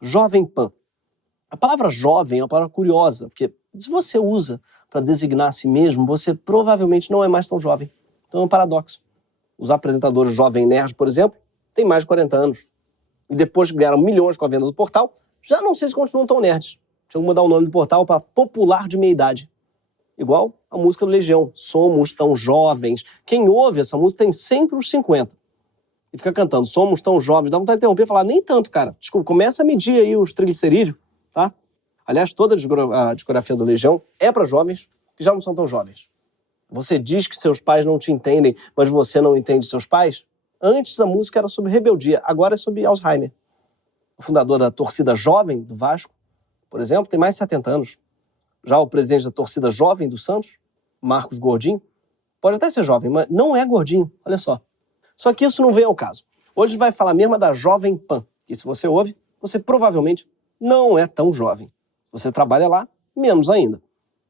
Jovem Pan. A palavra jovem é uma palavra curiosa, porque se você usa para designar a si mesmo, você provavelmente não é mais tão jovem. Então é um paradoxo. Os apresentadores Jovem Nerd, por exemplo, têm mais de 40 anos. E depois que ganharam milhões com a venda do portal, já não sei se continuam tão nerds. Tinha que mudar o nome do portal para Popular de Meia Idade. Igual a música do Legião, Somos Tão Jovens. Quem ouve essa música tem sempre os 50. E fica cantando, Somos Tão Jovens. Dá vontade de interromper e falar, nem tanto, cara. Desculpa, começa a medir aí os triglicerídeos, tá? Aliás, toda a discografia do Legião é para jovens que já não são tão jovens. Você diz que seus pais não te entendem, mas você não entende seus pais? Antes a música era sobre rebeldia, agora é sobre Alzheimer. O fundador da torcida jovem do Vasco, por exemplo, tem mais de 70 anos. Já o presidente da torcida jovem do Santos, Marcos Gordinho, pode até ser jovem, mas não é gordinho, olha só. Só que isso não vem ao caso. Hoje a gente vai falar mesmo da Jovem Pan, que se você ouve, você provavelmente não é tão jovem. Você trabalha lá, menos ainda.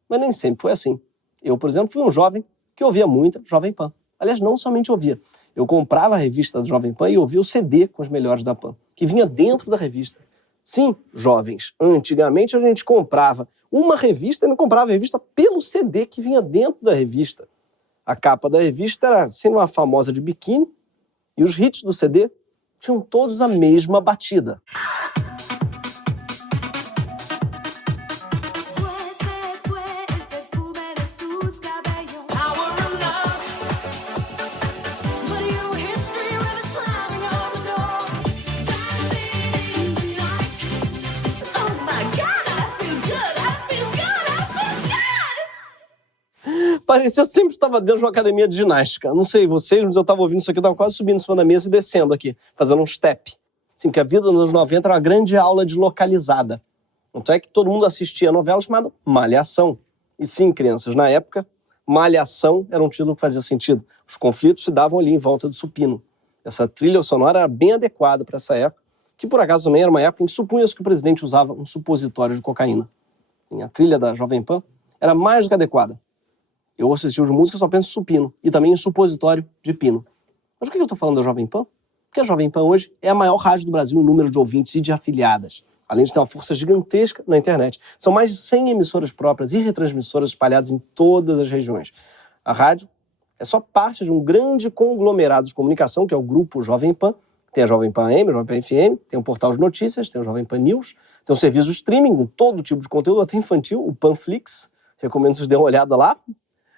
Mas nem sempre foi assim. Eu, por exemplo, fui um jovem que ouvia muita Jovem Pan. Aliás, não somente ouvia. Eu comprava a revista da Jovem Pan e ouvia o CD com os melhores da Pan, que vinha dentro da revista. Sim, jovens, antigamente a gente comprava uma revista e não comprava a revista pelo CD que vinha dentro da revista. A capa da revista era sendo uma famosa de biquíni e os hits do CD tinham todos a mesma batida. Parecia sempre que estava dentro de uma academia de ginástica. Não sei vocês, mas eu estava ouvindo isso aqui, eu estava quase subindo em cima da mesa e descendo aqui, fazendo um step. Assim, porque a vida nos anos 90 era uma grande aula de localizada. Tanto é que todo mundo assistia a novela chamada Malhação. E sim, crianças, na época, Malhação era um título que fazia sentido. Os conflitos se davam ali em volta do supino. Essa trilha sonora era bem adequada para essa época, que por acaso também era uma época em que supunha-se que o presidente usava um supositório de cocaína. E a trilha da Jovem Pan era mais do que adequada. Eu ouço esse tipo de música e só penso em supino. E também em supositório de pino. Mas por que eu estou falando da Jovem Pan? Porque a Jovem Pan hoje é a maior rádio do Brasil em número de ouvintes e de afiliadas. Além de ter uma força gigantesca na internet. São mais de 100 emissoras próprias e retransmissoras espalhadas em todas as regiões. A rádio é só parte de um grande conglomerado de comunicação, que é o Grupo Jovem Pan. Tem a Jovem Pan AM, a Jovem Pan FM, tem um portal de notícias, tem o Jovem Pan News, tem um serviço de streaming com todo tipo de conteúdo, até infantil, o Panflix. Recomendo que vocês dêem uma olhada lá.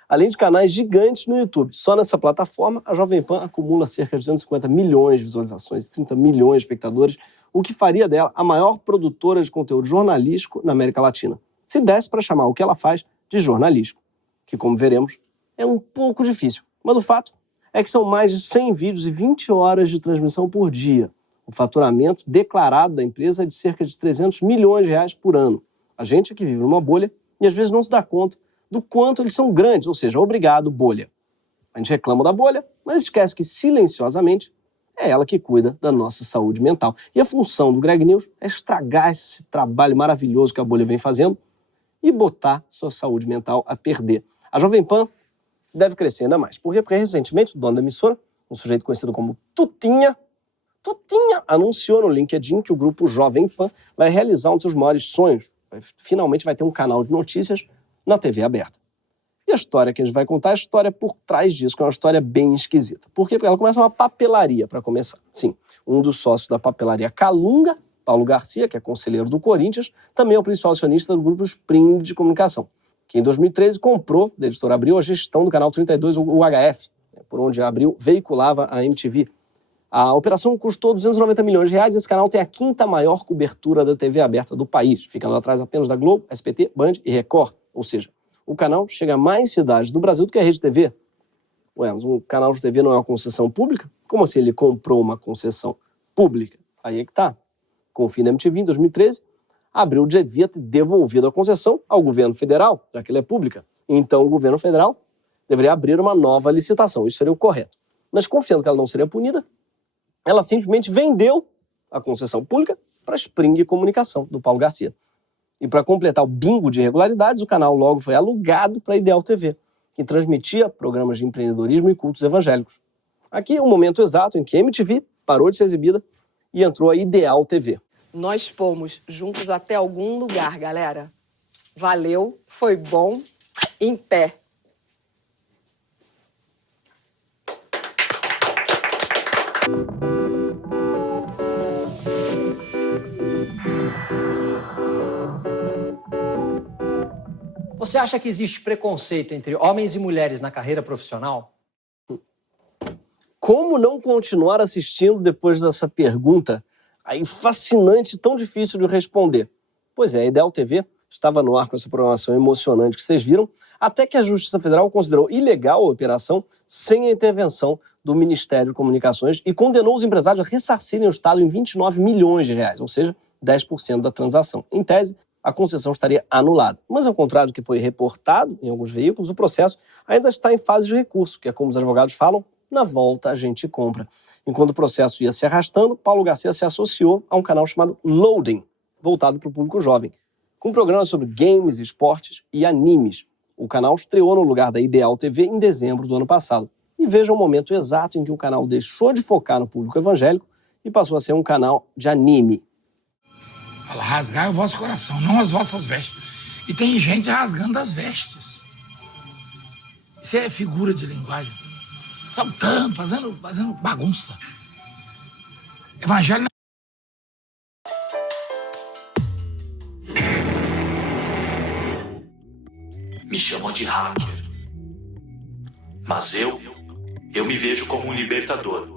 Além de canais gigantes no YouTube. Só nessa plataforma, a Jovem Pan acumula cerca de 250 milhões de visualizações, 30 milhões de espectadores, o que faria dela a maior produtora de conteúdo jornalístico na América Latina. Se desse para chamar o que ela faz de jornalístico, que, como veremos, é um pouco difícil. Mas o fato é que são mais de 100 vídeos e 20 horas de transmissão por dia. O faturamento declarado da empresa é de cerca de 300 milhões de reais por ano. A gente aqui vive numa bolha e às vezes não se dá conta do quanto eles são grandes, ou seja, obrigado, bolha. A gente reclama da bolha, mas esquece que, silenciosamente, é ela que cuida da nossa saúde mental. E a função do Greg News é estragar esse trabalho maravilhoso que a bolha vem fazendo e botar sua saúde mental a perder. A Jovem Pan deve crescer ainda mais. Por quê? Porque recentemente o dono da emissora, um sujeito conhecido como Tutinha, anunciou no LinkedIn que o grupo Jovem Pan vai realizar um dos seus maiores sonhos. Finalmente vai ter um canal de notícias na TV aberta. E a história que a gente vai contar é a história por trás disso, que é uma história bem esquisita. Por quê? Porque ela começa uma papelaria, para começar. Sim, um dos sócios da papelaria Calunga, Paulo Garcia, que é conselheiro do Corinthians, também é o principal acionista do grupo Spring de Comunicação, que em 2013 comprou da editora Abril a gestão do canal 32, o UHF, por onde a Abril veiculava a MTV. A operação custou 290 milhões de reais e esse canal tem a quinta maior cobertura da TV aberta do país, ficando atrás apenas da Globo, SBT, Band e Record. Ou seja, o canal chega a mais cidades do Brasil do que a Rede TV. Ué, mas um canal de TV não é uma concessão pública? Como assim ele comprou uma concessão pública? Aí é que tá. Com o fim da MTV em 2013, a Abril devia ter devolvido a concessão ao governo federal, já que ela é pública. Então o governo federal deveria abrir uma nova licitação. Isso seria o correto. Mas confiando que ela não seria punida, ela simplesmente vendeu a concessão pública para a Spring Comunicação, do Paulo Garcia. E para completar o bingo de irregularidades, o canal logo foi alugado para a Ideal TV, que transmitia programas de empreendedorismo e cultos evangélicos. Aqui é o momento exato em que a MTV parou de ser exibida e entrou a Ideal TV. Nós fomos juntos até algum lugar, galera. Valeu, foi bom, em pé. Você acha que existe preconceito entre homens e mulheres na carreira profissional? Como não continuar assistindo depois dessa pergunta aí fascinante, tão difícil de responder? Pois é, a Ideal TV estava no ar com essa programação emocionante que vocês viram, até que a Justiça Federal considerou ilegal a operação sem a intervenção do Ministério de Comunicações e condenou os empresários a ressarcirem o Estado em 29 milhões de reais, ou seja, 10% da transação. Em tese, a concessão estaria anulada. Mas, ao contrário do que foi reportado em alguns veículos, o processo ainda está em fase de recurso, que é como os advogados falam, na volta a gente compra. Enquanto o processo ia se arrastando, Paulo Garcia se associou a um canal chamado Loading, voltado para o público jovem, com programas sobre games, esportes e animes. O canal estreou no lugar da Ideal TV em dezembro do ano passado. E veja o momento exato em que o canal deixou de focar no público evangélico e passou a ser um canal de anime. Fala, rasgar é o vosso coração, não as vossas vestes. E tem gente rasgando as vestes. Isso é figura de linguagem. Saltando, fazendo bagunça. Evangelho. Me chamam de hacker. Mas eu me vejo como um libertador.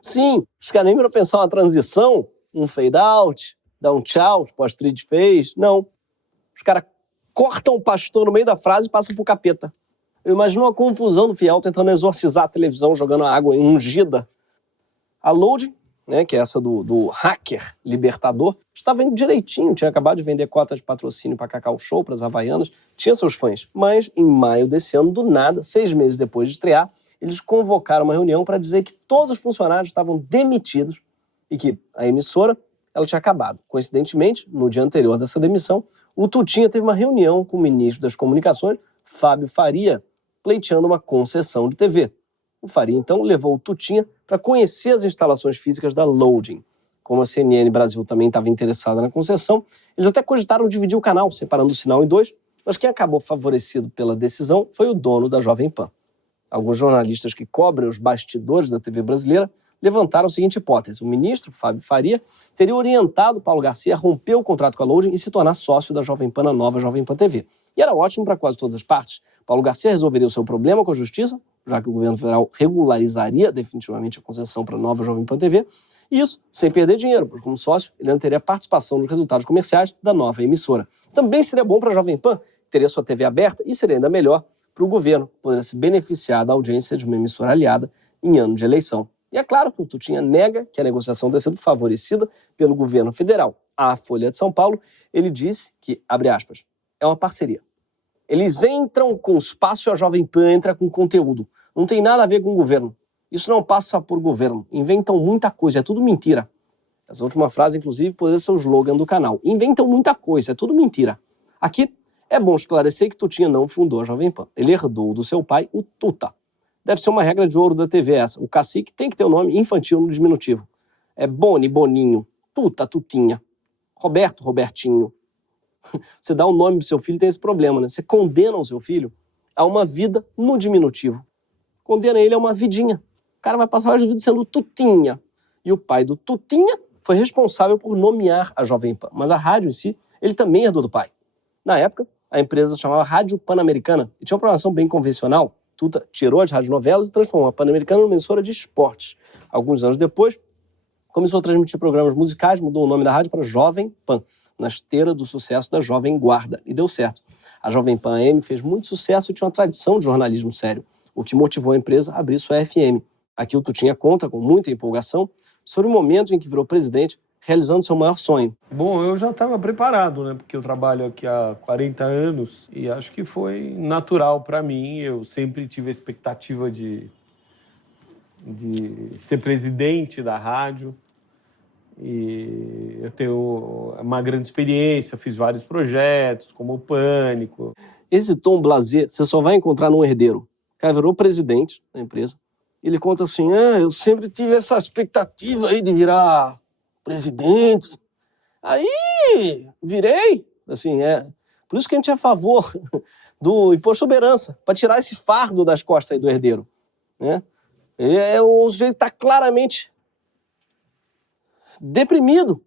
Sim, os caras nem para pensar uma transição, um fade out, dar um tchau, tipo a Astrid fez. Não. Os caras cortam o pastor no meio da frase e passam pro capeta. Eu imagino uma confusão do fiel tentando exorcizar a televisão, jogando água ungida. A Loading, né, que é essa do hacker libertador, estava indo direitinho, tinha acabado de vender cota de patrocínio para Cacau Show, para as Havaianas, tinha seus fãs. Mas, em maio desse ano, do nada, 6 meses depois de estrear, eles convocaram uma reunião para dizer que todos os funcionários estavam demitidos e que a emissora ela tinha acabado. Coincidentemente, no dia anterior dessa demissão, o Tutinha teve uma reunião com o ministro das Comunicações, Fábio Faria, pleiteando uma concessão de TV. O Faria, então, levou o Tutinha para conhecer as instalações físicas da Loading. Como a CNN Brasil também estava interessada na concessão, eles até cogitaram dividir o canal, separando o sinal em dois, mas quem acabou favorecido pela decisão foi o dono da Jovem Pan. Alguns jornalistas que cobrem os bastidores da TV brasileira levantaram a seguinte hipótese. O ministro, Fábio Faria, teria orientado Paulo Garcia a romper o contrato com a Loading e se tornar sócio da Jovem Pan na nova Jovem Pan TV. E era ótimo para quase todas as partes. Paulo Garcia resolveria o seu problema com a justiça, já que o governo federal regularizaria definitivamente a concessão para a nova Jovem Pan TV, e isso sem perder dinheiro, porque como sócio ele não teria participação nos resultados comerciais da nova emissora. Também seria bom para a Jovem Pan, teria sua TV aberta, e seria ainda melhor para o governo, poderia se beneficiar da audiência de uma emissora aliada em ano de eleição. E é claro que o Tutinha nega que a negociação tenha sido favorecida pelo governo federal. À Folha de São Paulo, ele disse que, abre aspas, é uma parceria. Eles entram com espaço e a Jovem Pan entra com conteúdo. Não tem nada a ver com o governo. Isso não passa por governo. Inventam muita coisa, é tudo mentira. Essa última frase, inclusive, poderia ser o slogan do canal. Inventam muita coisa, é tudo mentira. Aqui, é bom esclarecer que Tutinha não fundou a Jovem Pan. Ele herdou do seu pai o Tuta. Deve ser uma regra de ouro da TV essa. O cacique tem que ter o nome infantil no diminutivo. É Boni, Boninho. Tuta, Tutinha. Roberto, Robertinho. Você dá o nome do seu filho, tem esse problema, né? Você condena o seu filho a uma vida no diminutivo. Condena ele a uma vidinha. O cara vai passar a vida sendo Tutinha. E o pai do Tutinha foi responsável por nomear a Jovem Pan. Mas a rádio em si, ele também herdou do pai. Na época, a empresa chamava Rádio Pan-Americana e tinha uma programação bem convencional. Tuta tirou as radionovelas e transformou a Pan-Americana numa emissora de esportes. Alguns anos depois, começou a transmitir programas musicais, mudou o nome da rádio para Jovem Pan, na esteira do sucesso da Jovem Guarda. E deu certo. A Jovem Pan AM fez muito sucesso e tinha uma tradição de jornalismo sério, o que motivou a empresa a abrir sua FM. Aqui o Tutinha conta, com muita empolgação, sobre o momento em que virou presidente, realizando seu maior sonho. Bom, eu já estava preparado, né? Porque eu trabalho aqui há 40 anos e acho que foi natural para mim. Eu sempre tive a expectativa de ser presidente da rádio. E eu tenho uma grande experiência, fiz vários projetos, como o Pânico. Esse tom blasé você só vai encontrar num herdeiro. O cara virou presidente da empresa. Ele conta assim, eu sempre tive essa expectativa aí de virar presidente. Aí virei, assim, por isso que a gente é a favor do imposto sobre herança, para tirar esse fardo das costas aí do herdeiro, né? O sujeito está claramente deprimido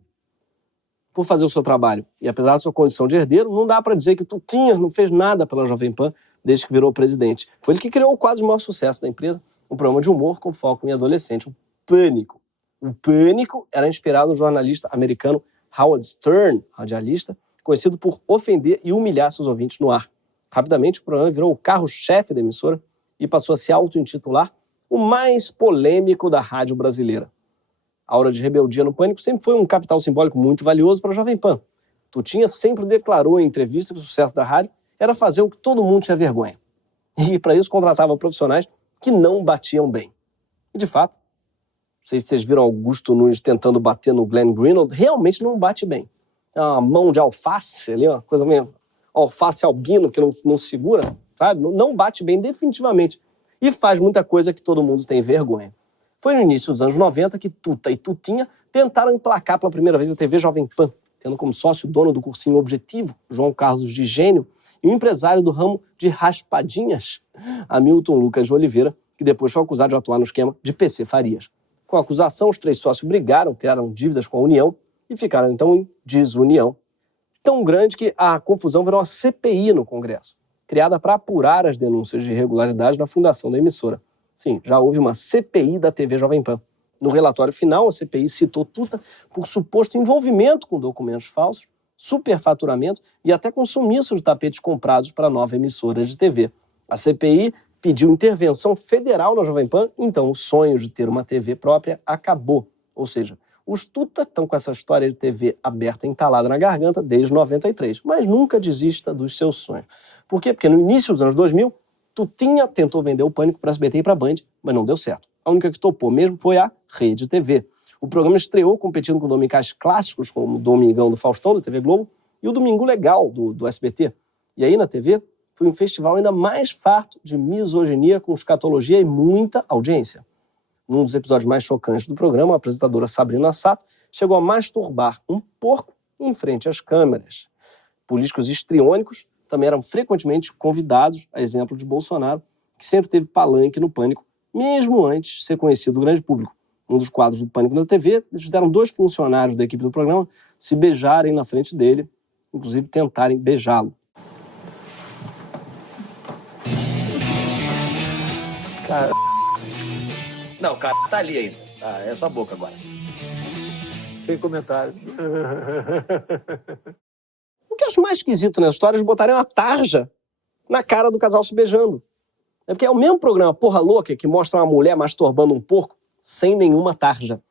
por fazer o seu trabalho. E apesar da sua condição de herdeiro, não dá para dizer que Tutinha não fez nada pela Jovem Pan desde que virou presidente. Foi ele que criou o quadro de maior sucesso da empresa, um programa de humor com foco em adolescente, o Pânico. O Pânico era inspirado no jornalista americano Howard Stern, radialista, conhecido por ofender e humilhar seus ouvintes no ar. Rapidamente, o programa virou o carro-chefe da emissora e passou a se auto-intitular o mais polêmico da rádio brasileira. A Hora de Rebeldia no Pânico sempre foi um capital simbólico muito valioso para a Jovem Pan. Tutinha sempre declarou em entrevista que o sucesso da rádio era fazer o que todo mundo tinha vergonha. E para isso contratava profissionais que não batiam bem. E de fato, não sei se vocês viram Augusto Nunes tentando bater no Glenn Greenwald, realmente não bate bem. É uma mão de alface ali, uma coisa meio alface albino que não segura, sabe? Não bate bem definitivamente. E faz muita coisa que todo mundo tem vergonha. Foi no início dos anos 90 que Tuta e Tutinha tentaram emplacar pela primeira vez a TV Jovem Pan, tendo como sócio o dono do cursinho Objetivo, João Carlos de Gênio, e um empresário do ramo de raspadinhas, Hamilton Lucas de Oliveira, que depois foi acusado de atuar no esquema de PC Farias. Com a acusação, os três sócios brigaram, criaram dívidas com a União e ficaram então em desunião. Tão grande que a confusão virou uma CPI no Congresso, criada para apurar as denúncias de irregularidades na fundação da emissora. Sim, já houve uma CPI da TV Jovem Pan. No relatório final, a CPI citou Tuta por suposto envolvimento com documentos falsos, superfaturamento e até com sumiço de tapetes comprados para a nova emissora de TV. A CPI pediu intervenção federal na Jovem Pan, então o sonho de ter uma TV própria acabou. Ou seja, os Tuta estão com essa história de TV aberta entalada na garganta desde 93, mas nunca desista dos seus sonhos. Por quê? Porque no início dos anos 2000, Tutinha tentou vender o Pânico para a SBT e para a Band, mas não deu certo. A única que topou mesmo foi a Rede TV. O programa estreou competindo com dominicais clássicos, como o Domingão do Faustão, da TV Globo, e o Domingo Legal, do SBT. E aí, na TV, foi um festival ainda mais farto de misoginia, com escatologia e muita audiência. Num dos episódios mais chocantes do programa, a apresentadora Sabrina Sato chegou a masturbar um porco em frente às câmeras. Políticos histriônicos também eram frequentemente convidados, a exemplo de Bolsonaro, que sempre teve palanque no Pânico, mesmo antes de ser conhecido do grande público. Um dos quadros do Pânico na TV, eles fizeram dois funcionários da equipe do programa se beijarem na frente dele, inclusive tentarem beijá-lo. Cara... Não, cara, tá ali ainda. Ah, é sua boca agora. Sem comentário. O que eu acho mais esquisito nessa história é eles botarem uma tarja na cara do casal se beijando. É porque é o mesmo programa Porra Louca que mostra uma mulher masturbando um porco sem nenhuma tarja.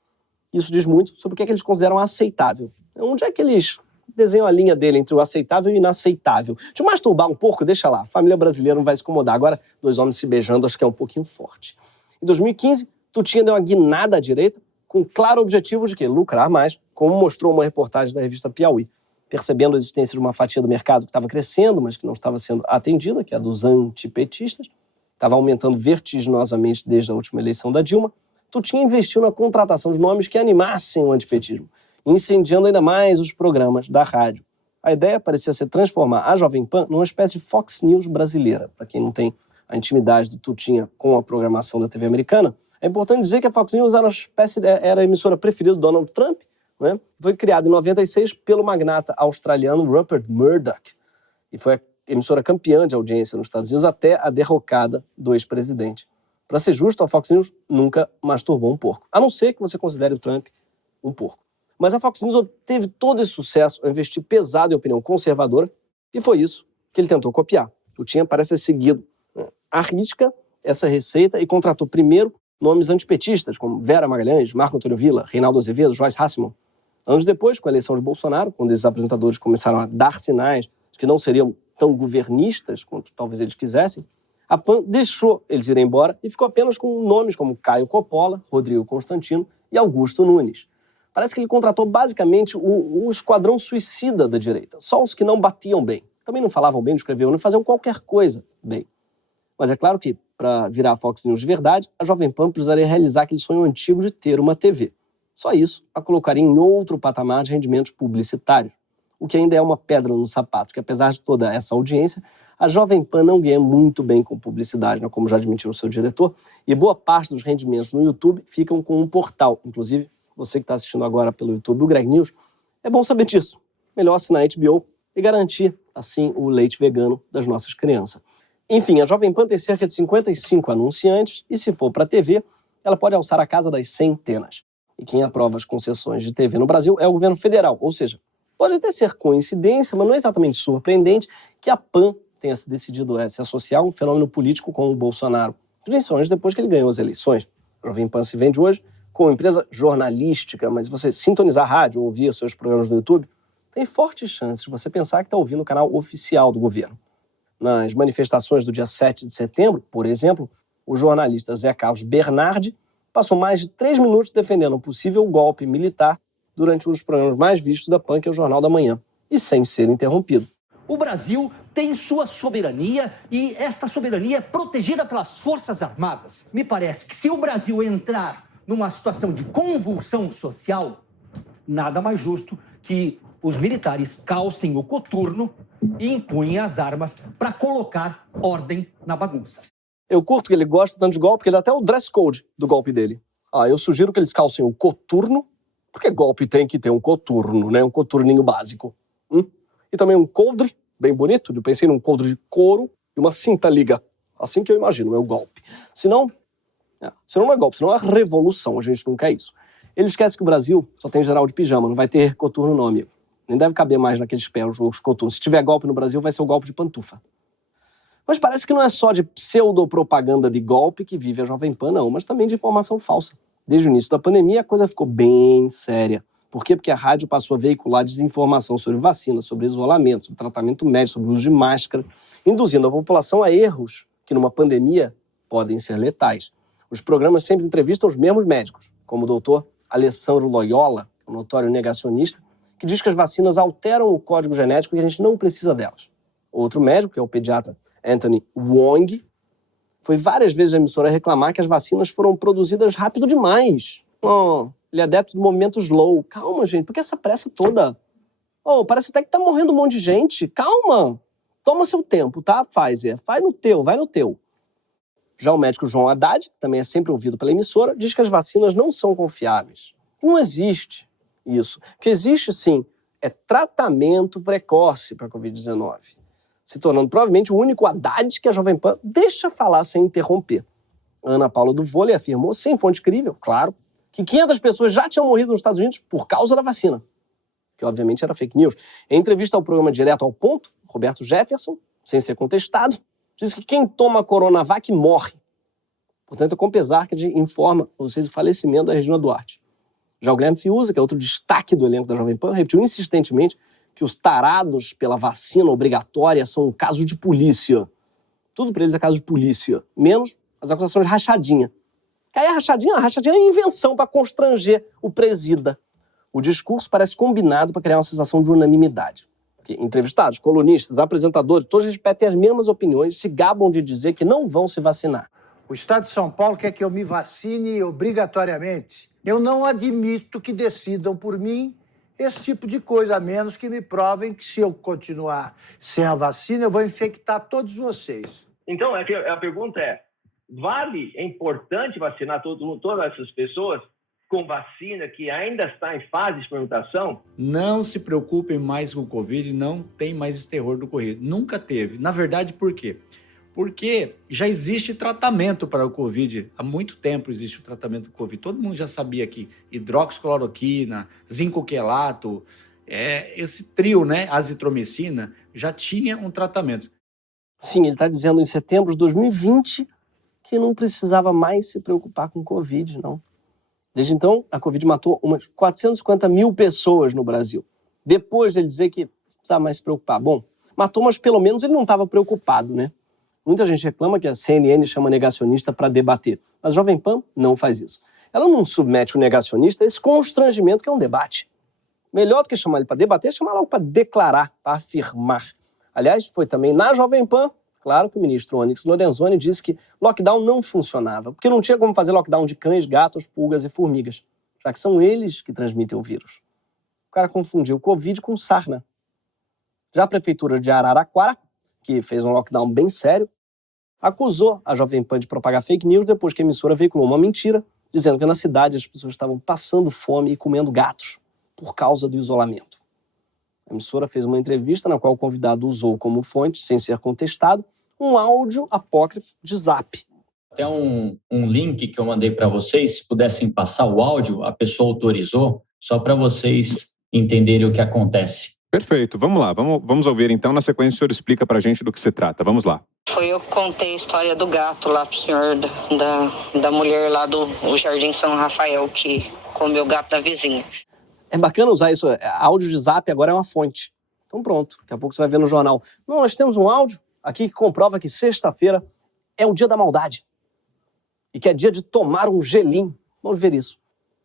Isso diz muito sobre o que é que eles consideram aceitável. Onde é que eles desenham a linha dele entre o aceitável e o inaceitável? De masturbar um porco, deixa lá. A família brasileira não vai se incomodar. Agora, dois homens se beijando, acho que é um pouquinho forte. Em 2015, Tutinha deu uma guinada à direita com o claro objetivo de quê? Lucrar mais, como mostrou uma reportagem da revista Piauí. Percebendo a existência de uma fatia do mercado que estava crescendo, mas que não estava sendo atendida, que é a dos antipetistas, estava aumentando vertiginosamente desde a última eleição da Dilma, Tutinha investiu na contratação de nomes que animassem o antipetismo, incendiando ainda mais os programas da rádio. A ideia parecia ser transformar a Jovem Pan numa espécie de Fox News brasileira. Para quem não tem a intimidade de Tutinha com a programação da TV americana, é importante dizer que a Fox News era a emissora preferida do Donald Trump, né? Foi criada em 96 pelo magnata australiano Rupert Murdoch e foi a emissora campeã de audiência nos Estados Unidos até a derrocada do ex-presidente. Para ser justo, a Fox News nunca masturbou um porco, a não ser que você considere o Trump um porco. Mas a Fox News obteve todo esse sucesso ao investir pesado em opinião conservadora e foi isso que ele tentou copiar. Tutinha parece ter seguido à risca essa receita e contratou primeiro nomes antipetistas, como Vera Magalhães, Marco Antônio Villa, Reinaldo Azevedo, Joyce Hasselman. Anos depois, com a eleição de Bolsonaro, quando esses apresentadores começaram a dar sinais de que não seriam tão governistas quanto talvez eles quisessem, a PAN deixou eles irem embora e ficou apenas com nomes como Caio Coppola, Rodrigo Constantino e Augusto Nunes. Parece que ele contratou basicamente o esquadrão suicida da direita, só os que não batiam bem. Também não falavam bem, não escreviam, não faziam qualquer coisa bem. Mas é claro que, para virar a Fox News de verdade, a Jovem Pan precisaria realizar aquele sonho antigo de ter uma TV. Só isso a colocaria em outro patamar de rendimentos publicitários, o que ainda é uma pedra no sapato, que apesar de toda essa audiência, a Jovem Pan não ganha muito bem com publicidade, né, como já admitiu o seu diretor, e boa parte dos rendimentos no YouTube ficam com um portal. Inclusive, você que está assistindo agora pelo YouTube, o Greg News, é bom saber disso. Melhor assinar a HBO e garantir, assim, o leite vegano das nossas crianças. Enfim, a Jovem Pan tem cerca de 55 anunciantes e, se for para a TV, ela pode alçar a casa das centenas. E quem aprova as concessões de TV no Brasil é o governo federal, ou seja, pode até ser coincidência, mas não é exatamente surpreendente que a PAN tenha se decidido se associar a um fenômeno político como o Bolsonaro, principalmente depois que ele ganhou as eleições. A Jovem Pan se vende hoje como empresa jornalística, mas se você sintonizar a rádio ou ouvir seus programas no YouTube, tem fortes chances de você pensar que está ouvindo o canal oficial do governo. Nas manifestações do dia 7 de setembro, por exemplo, o jornalista Zé Carlos Bernardi passou mais de 3 minutos defendendo um possível golpe militar durante um dos programas mais vistos da PAN, que é o Jornal da Manhã, e sem ser interrompido. O Brasil tem sua soberania e esta soberania é protegida pelas Forças Armadas. Me parece que se o Brasil entrar numa situação de convulsão social, nada mais justo que os militares calcem o coturno e empunhem as armas para colocar ordem na bagunça. Eu curto que ele gosta tanto de golpe, porque ele dá até o dress code do golpe dele. Eu sugiro que eles calcem o coturno, porque golpe tem que ter um coturno, né? Um coturninho básico. E também um coldre, bem bonito. Eu pensei num coldre de couro e uma cinta-liga. Assim que eu imagino, é o golpe. Senão não é golpe, senão é revolução. A gente não quer isso. Ele esquece que o Brasil só tem general de pijama, não vai ter coturno não, amigo. Nem deve caber mais naqueles pés os coturnos. Se tiver golpe no Brasil, vai ser o golpe de pantufa. Mas parece que não é só de pseudopropaganda de golpe que vive a Jovem Pan, não, mas também de informação falsa. Desde o início da pandemia, a coisa ficou bem séria. Por quê? Porque a rádio passou a veicular desinformação sobre vacina, sobre isolamento, sobre tratamento médico, sobre o uso de máscara, induzindo a população a erros que, numa pandemia, podem ser letais. Os programas sempre entrevistam os mesmos médicos, como o doutor Alessandro Loyola, um notório negacionista, que diz que as vacinas alteram o código genético e a gente não precisa delas. Outro médico, que é o pediatra Anthony Wong, foi várias vezes a emissora reclamar que as vacinas foram produzidas rápido demais. Ele é adepto do movimento slow. Calma, gente, por que essa pressa toda? Parece até que tá morrendo um monte de gente. Calma, toma seu tempo, tá, Pfizer? Vai no teu. Já o médico João Haddad, que também é sempre ouvido pela emissora, diz que as vacinas não são confiáveis. Não existe isso. O que existe, sim, é tratamento precoce para a Covid-19. Se tornando provavelmente o único Haddad que a Jovem Pan deixa falar sem interromper. A Ana Paula do Vôlei afirmou, sem fonte crível, claro, que 500 pessoas já tinham morrido nos Estados Unidos por causa da vacina, que obviamente era fake news. Em entrevista ao programa Direto ao Ponto, Roberto Jefferson, sem ser contestado, diz que quem toma Coronavac morre. Portanto, é com pesar que a gente informa vocês o falecimento da Regina Duarte. Já o Guilherme Fiuza, que é outro destaque do elenco da Jovem Pan, repetiu insistentemente que os tarados pela vacina obrigatória são um caso de polícia. Tudo para eles é caso de polícia, menos as acusações de rachadinha. Que aí a rachadinha é invenção para constranger o presida. O discurso parece combinado para criar uma sensação de unanimidade. Que entrevistados, colunistas, apresentadores, todos repetem as mesmas opiniões, se gabam de dizer que não vão se vacinar. O Estado de São Paulo quer que eu me vacine obrigatoriamente. Eu não admito que decidam por mim esse tipo de coisa, a menos que me provem que se eu continuar sem a vacina, eu vou infectar todos vocês. Então, a pergunta é, é importante vacinar todas essas pessoas com vacina que ainda está em fase de experimentação? Não se preocupem mais com o Covid, não tem mais esse terror do Covid. Nunca teve. Na verdade, por quê? Porque já existe tratamento para o Covid. Há muito tempo existe o tratamento do Covid. Todo mundo já sabia que hidroxicloroquina, zinco-quelato, esse trio, né, azitromicina, já tinha um tratamento. Sim, ele está dizendo em setembro de 2020 que não precisava mais se preocupar com Covid, não. Desde então, a Covid matou umas 450 mil pessoas no Brasil. Depois de ele dizer que não precisava mais se preocupar. Bom, matou, mas pelo menos ele não estava preocupado, né? Muita gente reclama que a CNN chama negacionista para debater, mas a Jovem Pan não faz isso. Ela não submete o negacionista a esse constrangimento que é um debate. Melhor do que chamar ele para debater, é chamar logo para declarar, para afirmar. Aliás, foi também na Jovem Pan, claro, que o ministro Onyx Lorenzoni disse que lockdown não funcionava, porque não tinha como fazer lockdown de cães, gatos, pulgas e formigas. já que são eles que transmitem o vírus. O cara confundiu o Covid com sarna. Já a prefeitura de Araraquara, que fez um lockdown bem sério, acusou a Jovem Pan de propagar fake news depois que a emissora veiculou uma mentira, dizendo que na cidade as pessoas estavam passando fome e comendo gatos por causa do isolamento. A emissora fez uma entrevista na qual o convidado usou como fonte, sem ser contestado, um áudio apócrifo de Zap. Até um link que eu mandei para vocês, se pudessem passar o áudio, a pessoa autorizou, só para vocês entenderem o que acontece. Perfeito, vamos lá, vamos ouvir então, na sequência o senhor explica pra gente do que se trata, vamos lá. Foi eu que contei a história do gato lá pro senhor, da mulher lá do Jardim São Rafael, que comeu o gato da vizinha. É bacana usar isso, áudio de Zap agora é uma fonte. Então pronto, daqui a pouco você vai ver no jornal. Não, nós temos um áudio aqui que comprova que sexta-feira é o dia da maldade. E que é dia de tomar um gelim. Vamos ver isso.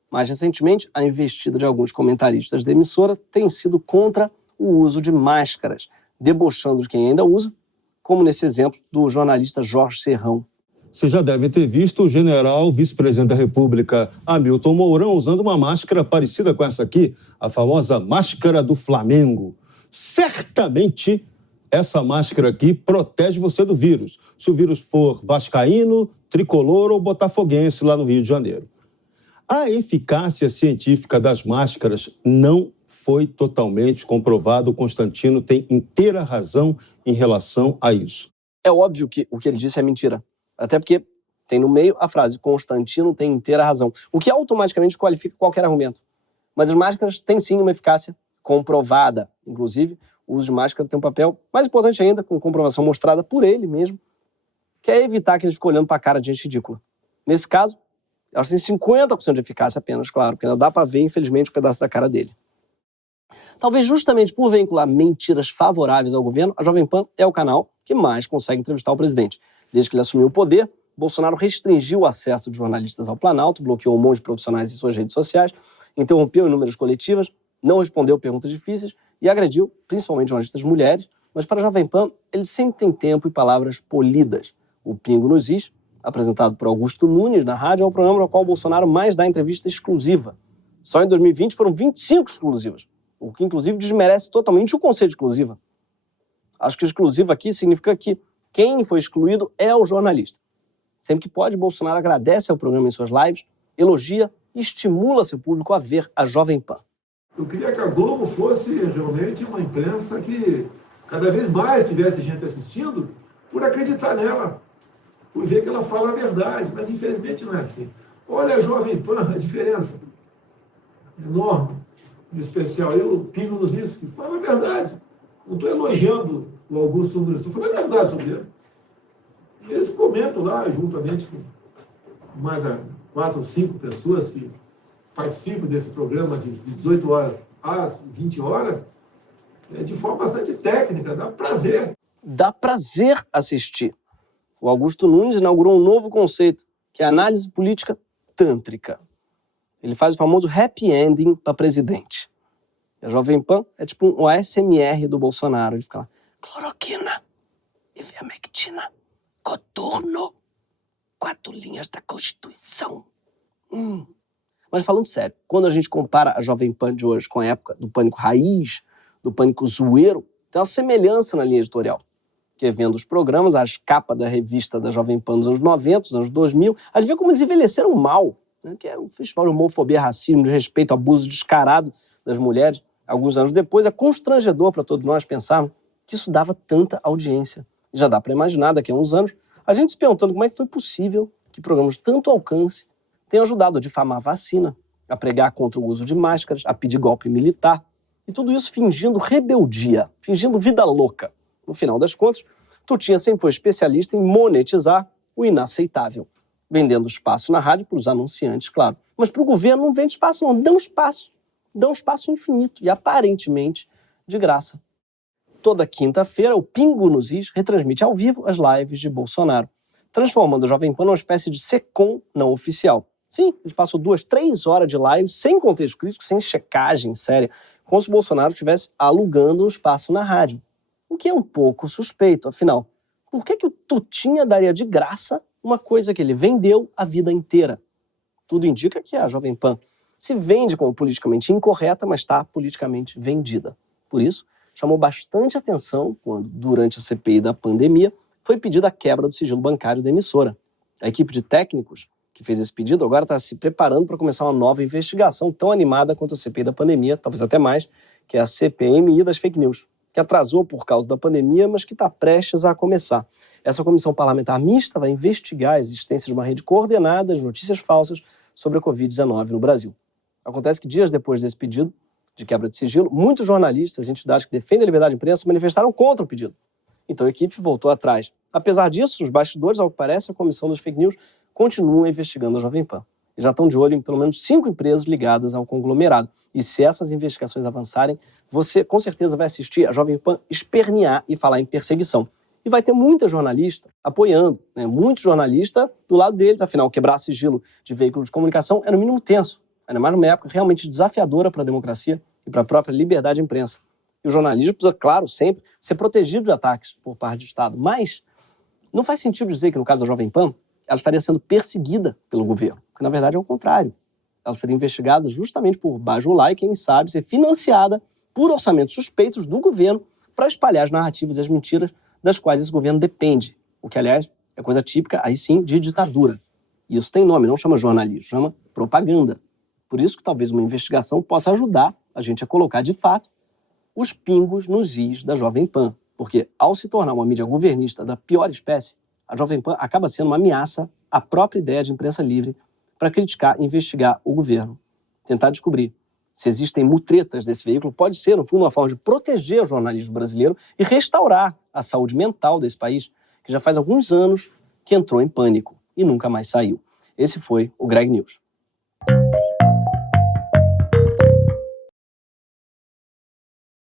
Mais recentemente, a investida de alguns comentaristas da emissora tem sido contra o uso de máscaras, debochando de quem ainda usa, como nesse exemplo do jornalista Jorge Serrão. Você já deve ter visto o general vice-presidente da República, Hamilton Mourão, usando uma máscara parecida com essa aqui, a famosa máscara do Flamengo. Certamente, essa máscara aqui protege você do vírus, se o vírus for vascaíno, tricolor ou botafoguense lá no Rio de Janeiro. A eficácia científica das máscaras não foi totalmente comprovada. O Constantino tem inteira razão em relação a isso. É óbvio que o que ele disse é mentira. Até porque tem no meio a frase Constantino tem inteira razão, o que automaticamente desqualifica qualquer argumento. Mas as máscaras têm sim uma eficácia comprovada. Inclusive, o uso de máscara tem um papel mais importante ainda, com comprovação mostrada por ele mesmo, que é evitar que a gente fique olhando para a cara de gente ridícula. Nesse caso, elas têm 50% de eficácia apenas, claro, porque ainda dá para ver, infelizmente, um pedaço da cara dele. Talvez justamente por veicular mentiras favoráveis ao governo, a Jovem Pan é o canal que mais consegue entrevistar o presidente. Desde que ele assumiu o poder, Bolsonaro restringiu o acesso de jornalistas ao Planalto, bloqueou um monte de profissionais em suas redes sociais, interrompeu inúmeras coletivas, não respondeu perguntas difíceis e agrediu principalmente jornalistas mulheres, mas para a Jovem Pan ele sempre tem tempo e palavras polidas. O Pingo nos Is, apresentado por Augusto Nunes na rádio, é o programa no qual o Bolsonaro mais dá entrevista exclusiva. Só em 2020 foram 25 exclusivas, o que inclusive desmerece totalmente o conceito de exclusiva. Acho que exclusiva aqui significa que quem foi excluído é o jornalista. Sempre que pode, Bolsonaro agradece ao programa em suas lives, elogia e estimula seu público a ver a Jovem Pan. Eu queria que a Globo fosse realmente uma imprensa que cada vez mais tivesse gente assistindo por acreditar nela, por ver que ela fala a verdade, mas infelizmente não é assim. Olha a Jovem Pan, a diferença enorme, em especial eu, Pingo nos Is, que fala a verdade. Não estou elogiando o Augusto Nunes, estou falando a verdade sobre ele. E eles comentam lá, juntamente com mais 4 ou 5 pessoas que participam desse programa de 18 horas às 20 horas, de forma bastante técnica, dá prazer. Dá prazer assistir. O Augusto Nunes inaugurou um novo conceito, que é a análise política tântrica. Ele faz o famoso happy ending para presidente. E a Jovem Pan é tipo um ASMR do Bolsonaro. Ele fica lá, cloroquina, ivermectina, coturno, 4 linhas da Constituição. Mas falando sério, quando a gente compara a Jovem Pan de hoje com a época do Pânico Raiz, do Pânico Zoeiro, tem uma semelhança na linha editorial. Que vendo os programas, as capas da revista da Jovem Pan nos anos 90, nos anos 2000, a gente vê como eles envelheceram mal, né? Que é um festival de homofobia, racismo, de respeito, abuso descarado das mulheres. Alguns anos depois, é constrangedor para todos nós pensarmos que isso dava tanta audiência. E já dá para imaginar, daqui a uns anos, a gente se perguntando como é que foi possível que programas de tanto alcance tenham ajudado a difamar a vacina, a pregar contra o uso de máscaras, a pedir golpe militar, e tudo isso fingindo rebeldia, fingindo vida louca. No final das contas, Tutinha sempre foi especialista em monetizar o inaceitável, vendendo espaço na rádio para os anunciantes, claro. Mas para o governo não vende espaço, não. Dão um espaço infinito e aparentemente de graça. Toda quinta-feira, o Pingo nos Is retransmite ao vivo as lives de Bolsonaro, transformando a Jovem Pan numa espécie de SECOM não oficial. Sim, eles passam 2, 3 horas de live sem contexto crítico, sem checagem séria, como se o Bolsonaro estivesse alugando um espaço na rádio. O que é um pouco suspeito, afinal. Por que o Tutinha daria de graça uma coisa que ele vendeu a vida inteira? Tudo indica que a Jovem Pan se vende como politicamente incorreta, mas está politicamente vendida. Por isso, chamou bastante atenção quando, durante a CPI da pandemia, foi pedida a quebra do sigilo bancário da emissora. A equipe de técnicos que fez esse pedido agora está se preparando para começar uma nova investigação tão animada quanto a CPI da pandemia, talvez até mais, que é a CPMI das fake news, que atrasou por causa da pandemia, mas que está prestes a começar. Essa comissão parlamentar mista vai investigar a existência de uma rede coordenada de notícias falsas sobre a Covid-19 no Brasil. Acontece que dias depois desse pedido de quebra de sigilo, muitos jornalistas e entidades que defendem a liberdade de imprensa se manifestaram contra o pedido. Então a equipe voltou atrás. Apesar disso, os bastidores, ao que parece, a comissão das fake news continua investigando a Jovem Pan. E já estão de olho em pelo menos 5 empresas ligadas ao conglomerado. E se essas investigações avançarem, você com certeza vai assistir a Jovem Pan espernear e falar em perseguição. E vai ter muita jornalista apoiando, né? Muitos jornalistas do lado deles. Afinal, quebrar sigilo de veículo de comunicação é no mínimo tenso. Ainda mais numa época realmente desafiadora para a democracia e para a própria liberdade de imprensa. E o jornalismo precisa, claro, sempre ser protegido de ataques por parte do Estado. Mas não faz sentido dizer que, no caso da Jovem Pan, ela estaria sendo perseguida pelo governo. Porque, na verdade, é o contrário. Ela seria investigada justamente por bajular e, quem sabe, ser financiada por orçamentos suspeitos do governo para espalhar as narrativas e as mentiras das quais esse governo depende. O que, aliás, é coisa típica, aí sim, de ditadura. E isso tem nome, não chama jornalismo, chama propaganda. Por isso que talvez uma investigação possa ajudar a gente a colocar, de fato, os pingos nos is da Jovem Pan. Porque, ao se tornar uma mídia governista da pior espécie, a Jovem Pan acaba sendo uma ameaça à própria ideia de imprensa livre para criticar e investigar o governo. Tentar descobrir se existem mutretas desse veículo pode ser, no fundo, uma forma de proteger o jornalismo brasileiro e restaurar a saúde mental desse país, que já faz alguns anos que entrou em pânico e nunca mais saiu. Esse foi o Greg News.